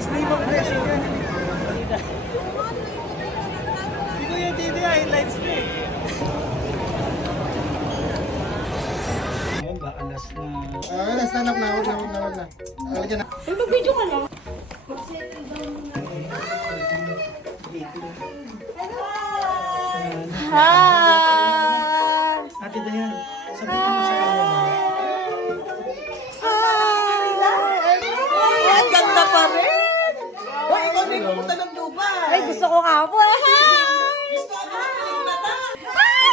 Mas na ibang presyo yan. Hindi ko yung TV highlights na eh. Ayun ba, alas na. Alas na, wag na. Alagyan na. Ay, mag-video ka lang. Hi! Ate Dayan, sabihin mo sa kanya. Ang ganda pa rin! Hoy, ikaw na yung pumunta ng Dubai. Ay, gusto ko nga po. Hi! Gusto ko ng mata. Hi,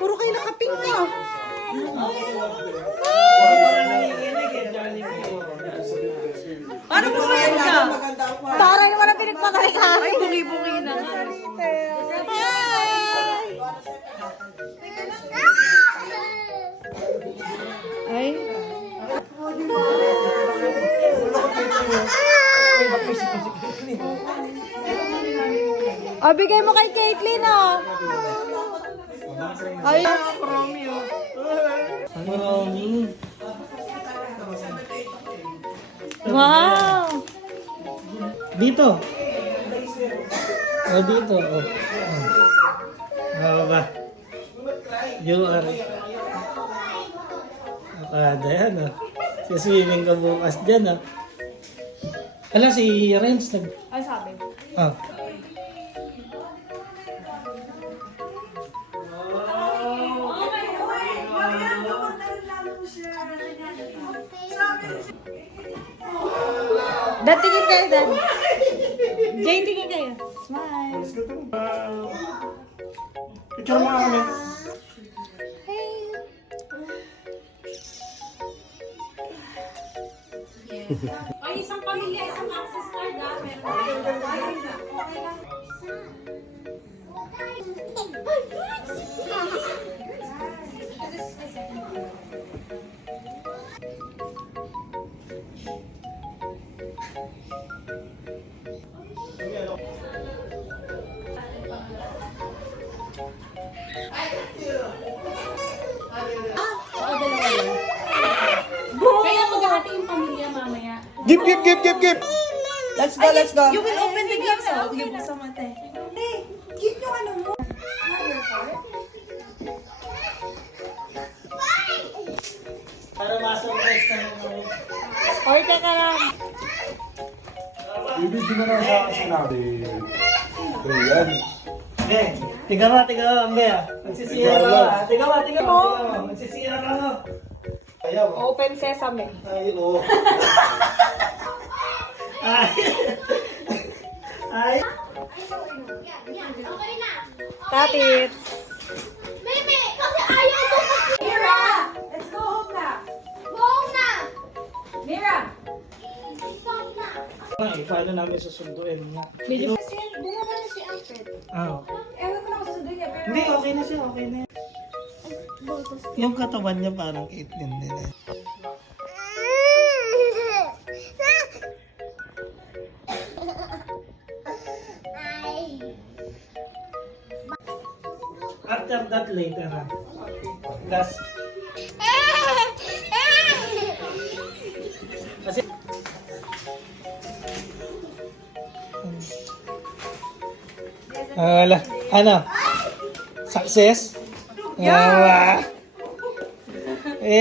puro kayo nakapink ka. Paano mo yan ka? Maganda ako. Para naman ang pinagpatay sa akin. Ay, bungi-bungi na. Hi! Ay. Bigay mo kay Caitlyn, oh. Ay, Marami. wow! Dito. O dito. O. Ba? You are. Akada yan ah. Siswimming ka bukas dyan ah. Ala si Renz nag... Ay, sabi. Ah. Dad, tingin kayo, Dad. Jane, tingin kayo. Smile. Picture mo kami. Ay, isang pamilya, isang access card, ah. Kaya maghahati yung pamilya mamaya. Give. Let's go. You will open the gifts, oh. Give mo sa mate. Hindi, keep yung ano mo. Para ma-surprise na naman. Order ka lang. Ibig na lang sa akin sinabi. Ayan. Okay. Tiga mo, ang Bea. Magsisira ka ah. Tiga mo. Magsisira ka no. Ayaw. Open sesame. Ay, oo. Ay. Ay. Tapit. Mimi, kasi ayaw ko Mira! Let's go home na. Buong na! Mira! Stop na! Ay, paano namin susunduin nga? Medyo. Kasi bumaba na si Alfred. Ah. Ewan ko na kung susunod niya, pero... Hindi, okay na siya. Okay na yan. Yung katawan niya parang Caitlyn din eh. After that later ha. Last. Kasi wala. Ano? Success? Yeah! Close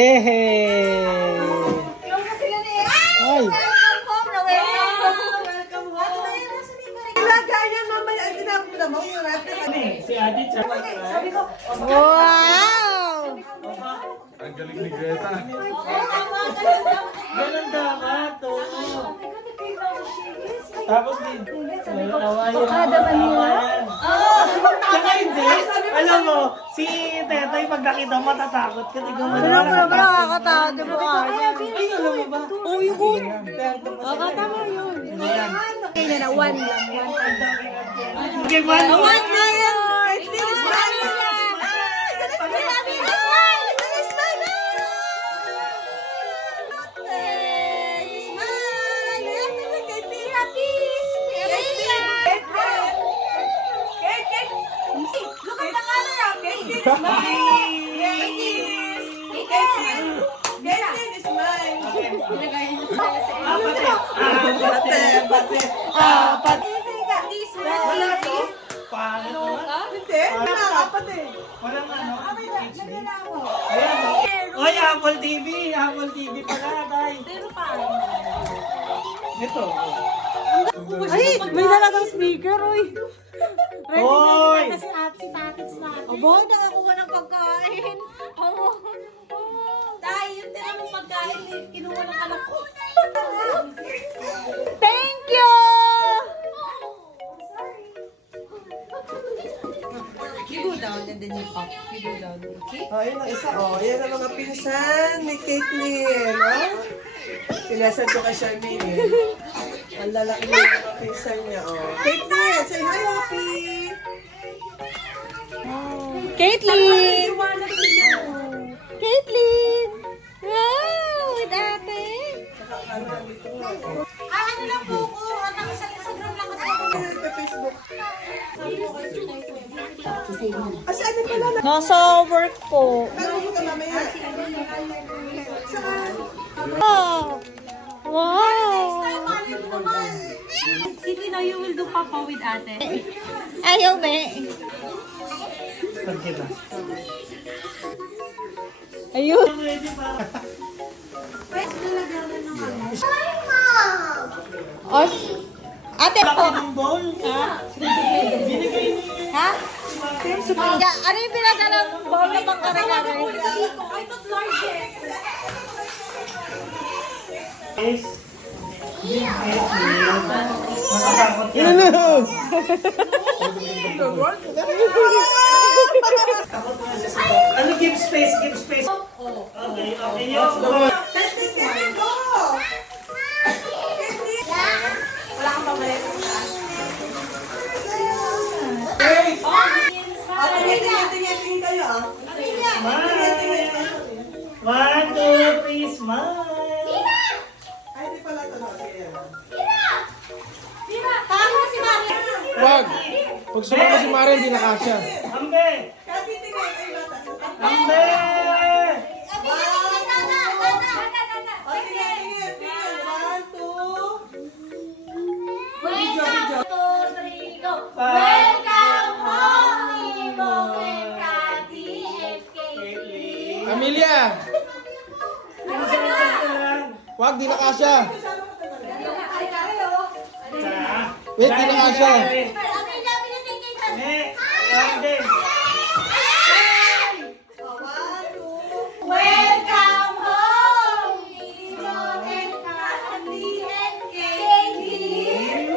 na sila ni Ay! Welcome home na welcome home. Ilagayan mamaya ang ginagawa mo. Si Adi tsaka. Sabi ko, wow! Ang galing ni Greta. Ganun dapat. Tapos din. Kada Manila? Tsaka hindi. Alam mo, si Tetay pag nakita mo matatakot ka. Tignan mo Wala mo naman nakakatakot yung mukha niya. Ay, alam mo ba? Oh, yun. Tama yun. Ayan. Kaya na, one lang. Okay, one. One na yun! Pangit naman. Walang ano? HD? Ayan. Oy, Apple TV. Apple TV pala, tay. Ito. Ay, may talagang speaker, oy. Hoy! Si ate, packets natin. Abo, nakakuha ng pagkain. Oo. Dahil yung tira mong pagkain, kinuha ng anak ko. Thank you! You go down and then you up. You go down, okay? Oh, yun ang isa. Oh, yan ang mga pinsan ni Caitlyn. Oh. Sinasad ko kay Charmaine. Ang lalaki ng mga pinsan niya. Oh. Caitlyn, say hi, Happy. Caitlyn! Caitlyn! Wow! With ate! Ano lang po ko, nakasal-sobrang lang kasi ako. Facebook. Kasi ano pala na? Nasa work po. Nalulog ka mamaya. Saan? Wow! Hindi na, you will do papa with ate. Ayaw, be. Pag kita. Ayun. Ready pa. Os. Ate po. Ang bowl. Ha? Binigay niya. Ha? Ano yung pinadala ng bowl na pang kare-kare? I thought largest. Yes. Nakatakot ka. Ano, give space, give space. Okay, okay yun. Caitlyn, go! Wala kang pabalik. Tingin kayo ah. Smile. 1, 2, 3, smile. Ay, di pala ito. Sige. Tama si Maria. Wag! Pag sumama si Mara, hindi na kasya. Ambe! Kasi tingin kayo bata. Ambe! Welcome home, Nemo and Kati and Caitlyn. Amelia! Wag, di na kasya. Wait, di na kasya. Welcome home, Nemo and Kati and Caitlyn.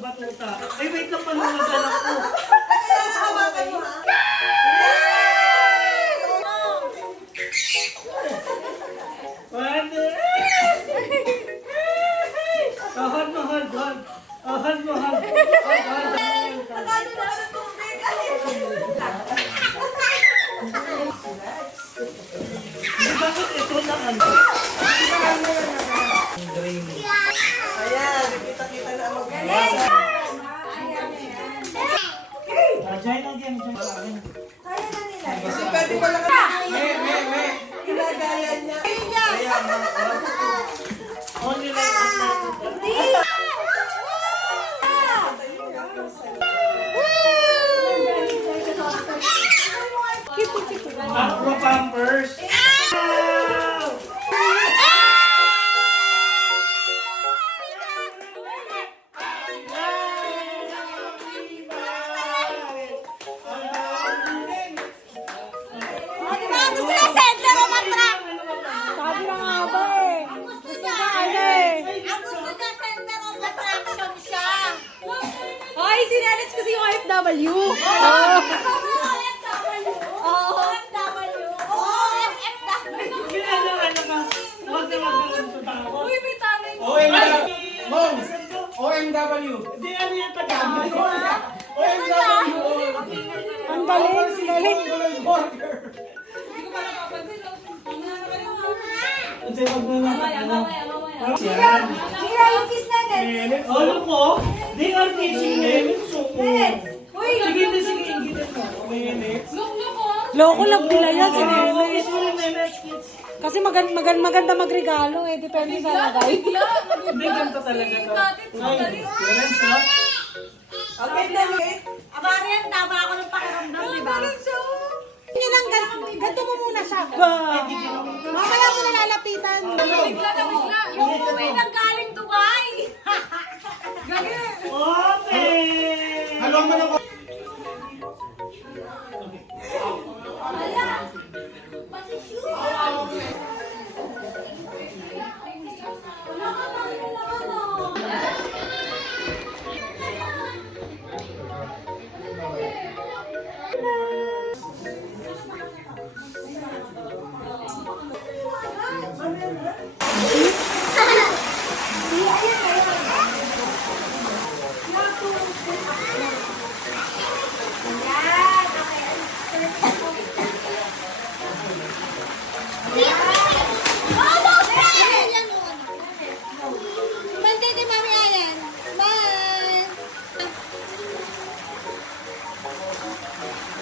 Batuta. Ay, wait lang pala mag-anak ko. One, two. Hold mo, hold, hold. Hold mo, hold. Bakit ito na ano? Green. Ayan, kita-kita na ang mag-alas. Join again, join. Kasi pwede pala ka. Ginagaya niya. Only like Acro Pampers. Sabi na nga ba eh. Gusto niya, ang gusto niya center of attraction siya. Ay, sinalits ko si OFW. Mom! OMW! Hindi, ano yung Tagalog? OMW! Ang galing, galing. Kasi wag mo na. Mira, yung kiss natin. Ano ko? They are teaching them. So, sige, minutes. Loko lang nila yan si Nene. Focus mo rin, Nene, kids. Kasi maganda magregalo eh. Depende sa lagay. Hindi, ganito talaga to. Ay, Lorenz, ha? Okay, dali. Abarian, tama ako ng pakiramdam, di ba? Hindi lang, ganito mo muna siya. Ba? Mamaya ko na lalapitan. Yung umuwi ng galing Dubai. Okay! Halong mo na ko. Birthday kay Mami Ayan. Bye!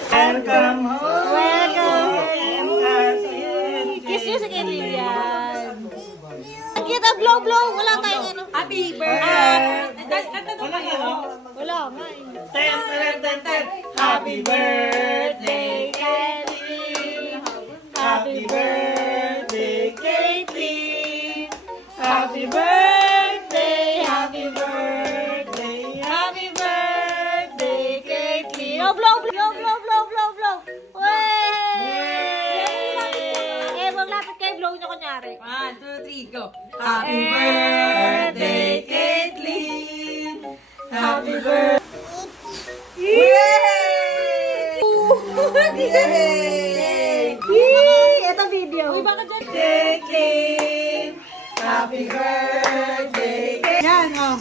Welcome home! Welcome! Welcome! Kiss nyo sa Lilian. Kita, blow. Wala tayong ano. Happy birthday. Wala nga, no? Wala nga eh. Ten. Happy birthday, Caitlyn! Happy birthday, Caitlyn! Happy birthday, happy birthday, happy birthday, Caitlyn! Oh, blow. Wey! Eh, maglapit kayo, blow nyo kunyari. 1, 2, 3, go. Happy birthday, Caitlyn! Happy birthday! Yay! Ito video. Uy, baka dyan. Caitlyn! Happy birthday, Caitlyn! Yan, oh.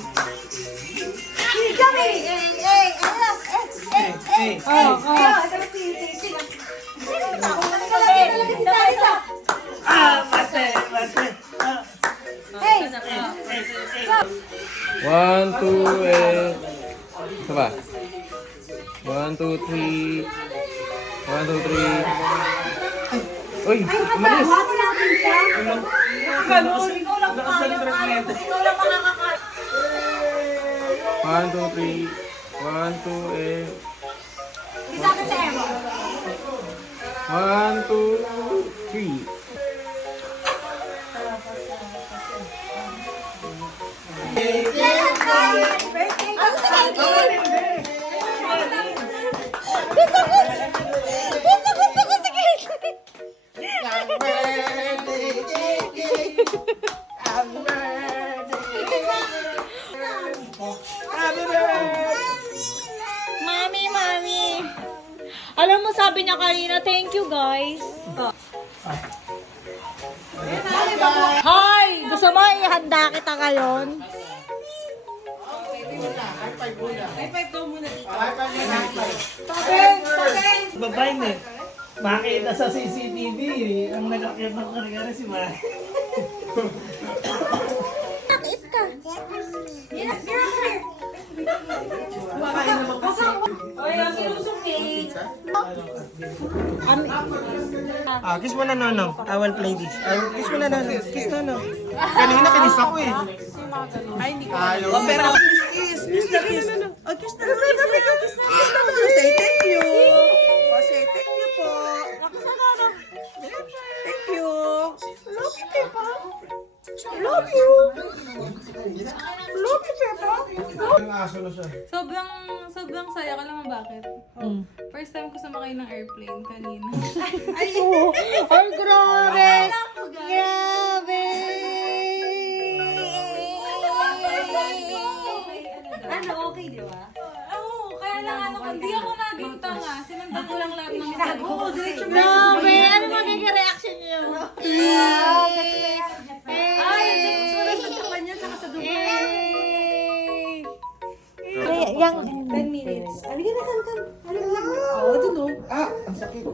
Hey, Oh. Mate! Ah. Hey! One, two, Isa ba? 1, 2, 3. 1, 2, 3. Uy, umalis. Ikaw lang makakakain. 1, 2, 3. 1, 2, Isa ka sa Emo. 1, 2, 3. Mami. Alam mo, sabi niya kanina, thank you guys. Hi! Gusto mo ihanda kita ngayon? Babae na eh. Makita sa CCTV eh. Ang nag-akyat ng kare-kare si Mari. Nakit ka. Kiss mo na Nonong. I will play this. Kiss mo na Nonong. Kiss Nonong. Kanina kinis ako eh. Ay, hindi ko. Oh, pero kiss. Kiss na. Oh, kiss na. Kiss na. Say thank you. Oh, say thank you po. Thank you. Love you, Peppa. Love you. Love you, Peppa. Ang aso na siya. Sobrang saya ka naman bakit? First time ko sumakay ng airplane kanina. Ay, grabe! Grabe! Ano, okay, di ba? Oo, kaya lang hindi ako naging tanga. Sinundan ko lang lahat ng sabi ko. Grabe! Ano magiging reaction niyo? Ay, hindi ko sulat sa Japan yan, saka sa Dubai. Yang 10 minutes. Halika na, kan. Halika na. Oo, dun, oh. Ah, ang sakit.